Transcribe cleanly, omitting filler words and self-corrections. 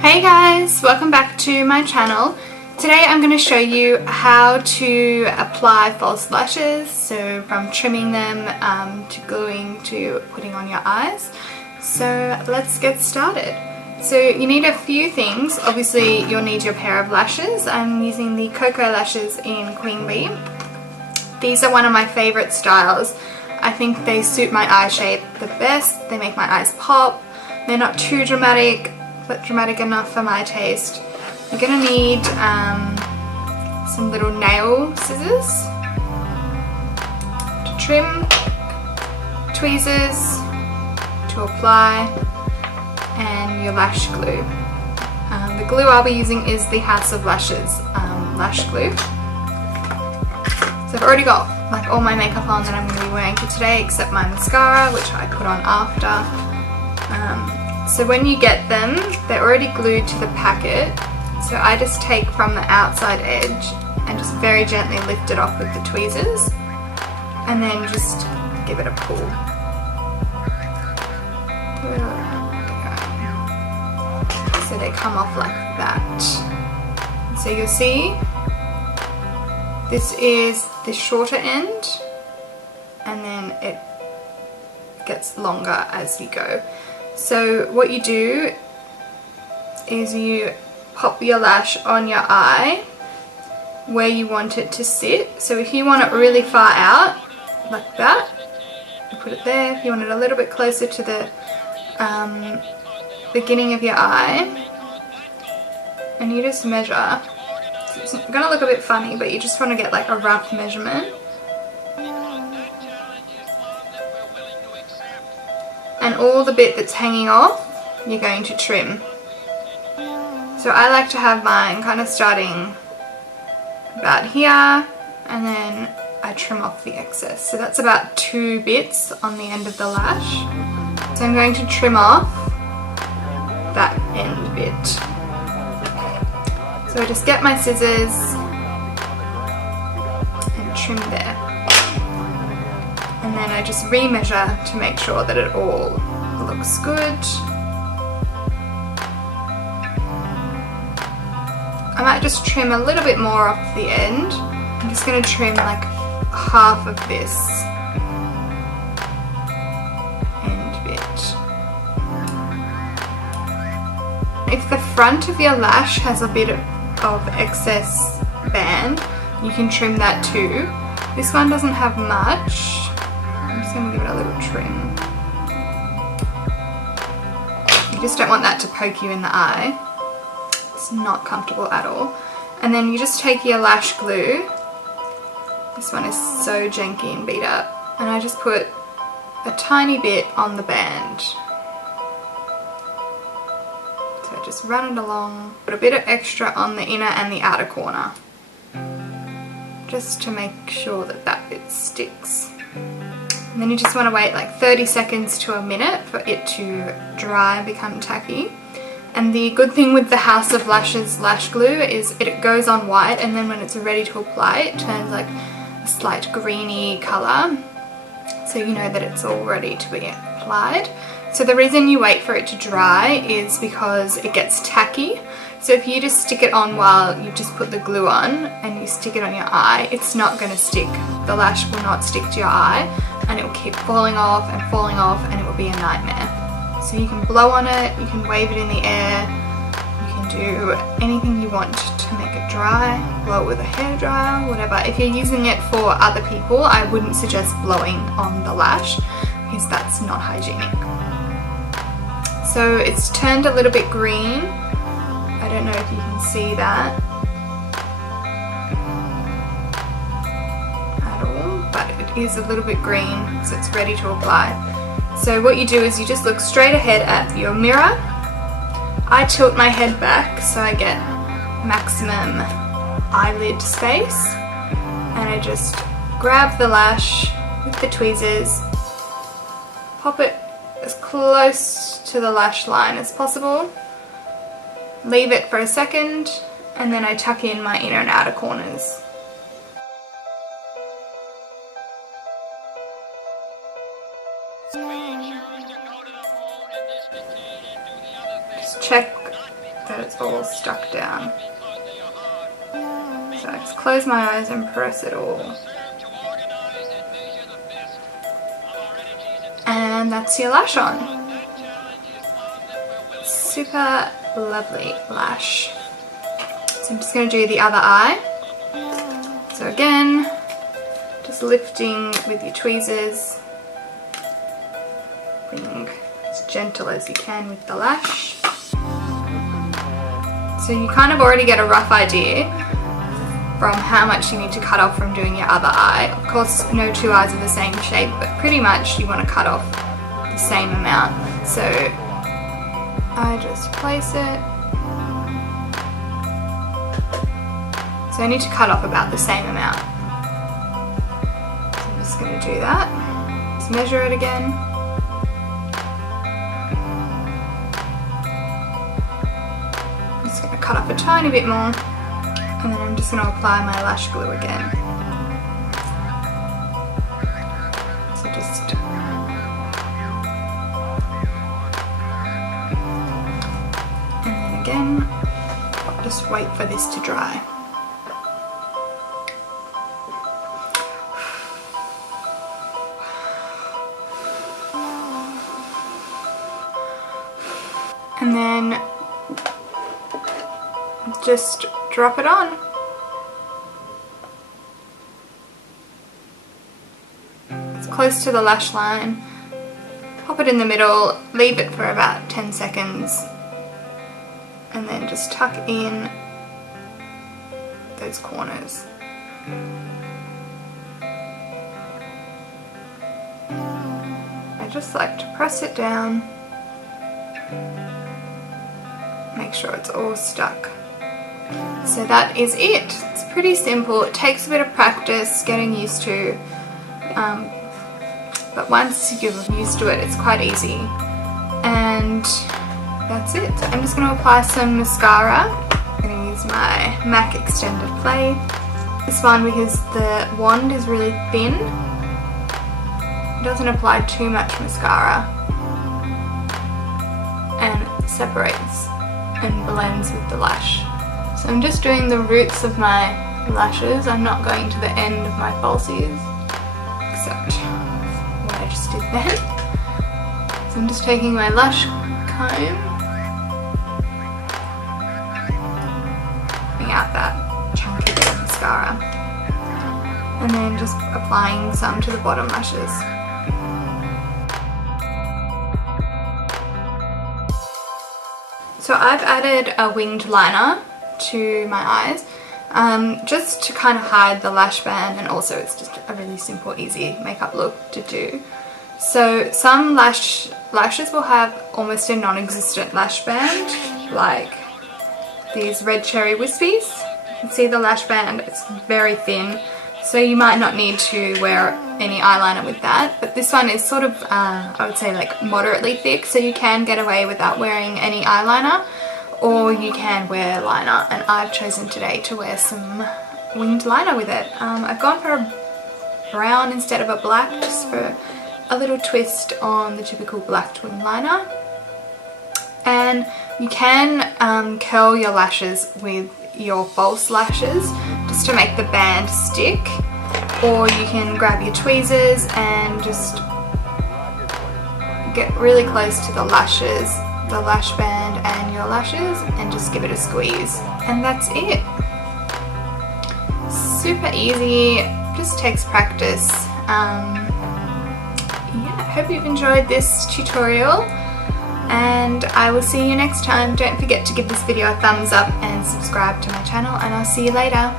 Hey guys, welcome back to my channel. Today I'm going to show you how to apply false lashes, so from trimming them to gluing to putting on your eyes. So let's get started. So you need a few things. Obviously you'll need your pair of lashes. I'm using the Koko lashes in Queen Bee. These are one of my favorite styles. I think they suit my eye shape the best. They make my eyes pop. They're not too dramatic, but dramatic enough for my taste. You're gonna need some little nail scissors to trim, tweezers to apply, and your lash glue. The glue I'll be using is the House of Lashes lash glue. So I've already got like all my makeup on that I'm going to be wearing for today, except my mascara, which I put on after. So when you get them, they're already glued to the packet. So I just take from the outside edge and just very gently lift it off with the tweezers, and then just give it a pull. So they come off like that. So you'll see this is the shorter end, and then it gets longer as you go. So what you do is you pop your lash on your eye where you want it to sit. So if you want it really far out, like that, you put it there. If you want it a little bit closer to the beginning of your eye, and you just measure. It's going to look a bit funny, but you just want to get like a rough measurement. And all the bit that's hanging off, you're going to trim. So I like to have mine kind of starting about here, and then I trim off the excess. So that's about 2 bits on the end of the lash. So I'm going to trim off that end bit. So I just get my scissors and trim there. And then I just re-measure to make sure that it all looks good. I might just trim a little bit more off the end. I'm just going to trim like half of this end bit. If the front of your lash has a bit of excess band, you can trim that too. This one doesn't have much. I'm just going to give it a little trim. You just don't want that to poke you in the eye. It's not comfortable at all. And then you just take your lash glue. This one is so janky and beat up. And I just put a tiny bit on the band. So just run it along. Put a bit of extra on the inner and the outer corner, just to make sure that that bit sticks. And then you just want to wait like 30 seconds to a minute for it to dry and become tacky. And the good thing with the House of Lashes lash glue is it goes on white, and then when it's ready to apply it turns like a slight greeny colour. So you know that it's all ready to be applied. So the reason you wait for it to dry is because it gets tacky. So if you just stick it on while you just put the glue on and you stick it on your eye, it's not going to stick. The lash will not stick to your eye, and it will keep falling off, and it will be a nightmare. So you can blow on it, you can wave it in the air, you can do anything you want to make it dry, blow it with a hairdryer, whatever. If you're using it for other people, I wouldn't suggest blowing on the lash because that's not hygienic. So it's turned a little bit green. I don't know if you can see that at all, but it is a little bit green, so it's ready to apply. So what you do is you just look straight ahead at your mirror. I tilt my head back so I get maximum eyelid space, and I just grab the lash with the tweezers, pop it as close to the lash line as possible, leave it for a second, and then I tuck in my inner and outer corners. Just check that it's all stuck down. So I just close my eyes and press it all. And that's your lash on. Super lovely lash. So I'm just going to do the other eye. So again, just lifting with your tweezers, being as gentle as you can with the lash. So you kind of already get a rough idea from how much you need to cut off from doing your other eye. Of course, no two eyes are the same shape, but pretty much you want to cut off the same amount. So I just place it. So I need to cut off about the same amount. So I'm just going to do that. Just measure it again. I'm just going to cut off a tiny bit more. And then I'm just going to apply my lash glue again. So just and then again, just wait for this to dry. And then just drop it on. It's close to the lash line. Pop it in the middle, leave it for about 10 seconds, and then just tuck in those corners. I just like to press it down, make sure it's all stuck. So that is it. It's pretty simple. It takes a bit of practice getting used to, but once you're used to it, it's quite easy. And that's it. So I'm just going to apply some mascara. I'm going to use my MAC Extended Play. This one, because the wand is really thin, it doesn't apply too much mascara, and it separates and blends with the lash. So I'm just doing the roots of my lashes. I'm not going to the end of my falsies, except what I just did then. So I'm just taking my lash comb, pulling out that chunky bit of mascara, and then just applying some to the bottom lashes. So I've added a winged liner to my eyes, just to kind of hide the lash band, and also it's just a really simple, easy makeup look to do. So some lashes will have almost a non-existent lash band, like these red cherry wispies. You can see the lash band, it's very thin, so you might not need to wear any eyeliner with that, but this one is sort of, I would say, like moderately thick, so you can get away without wearing any eyeliner, or you can wear liner, and I've chosen today to wear some winged liner with it. I've gone for a brown instead of a black, just for a little twist on the typical black winged liner. And you can curl your lashes with your false lashes just to make the band stick, or you can grab your tweezers and just get really close to the lashes, the lash band and your lashes, and just give it a squeeze, and that's it. Super easy, just takes practice. Yeah, I hope you've enjoyed this tutorial, and I will see you next time. Don't forget to give this video a thumbs up and subscribe to my channel, and I'll see you later.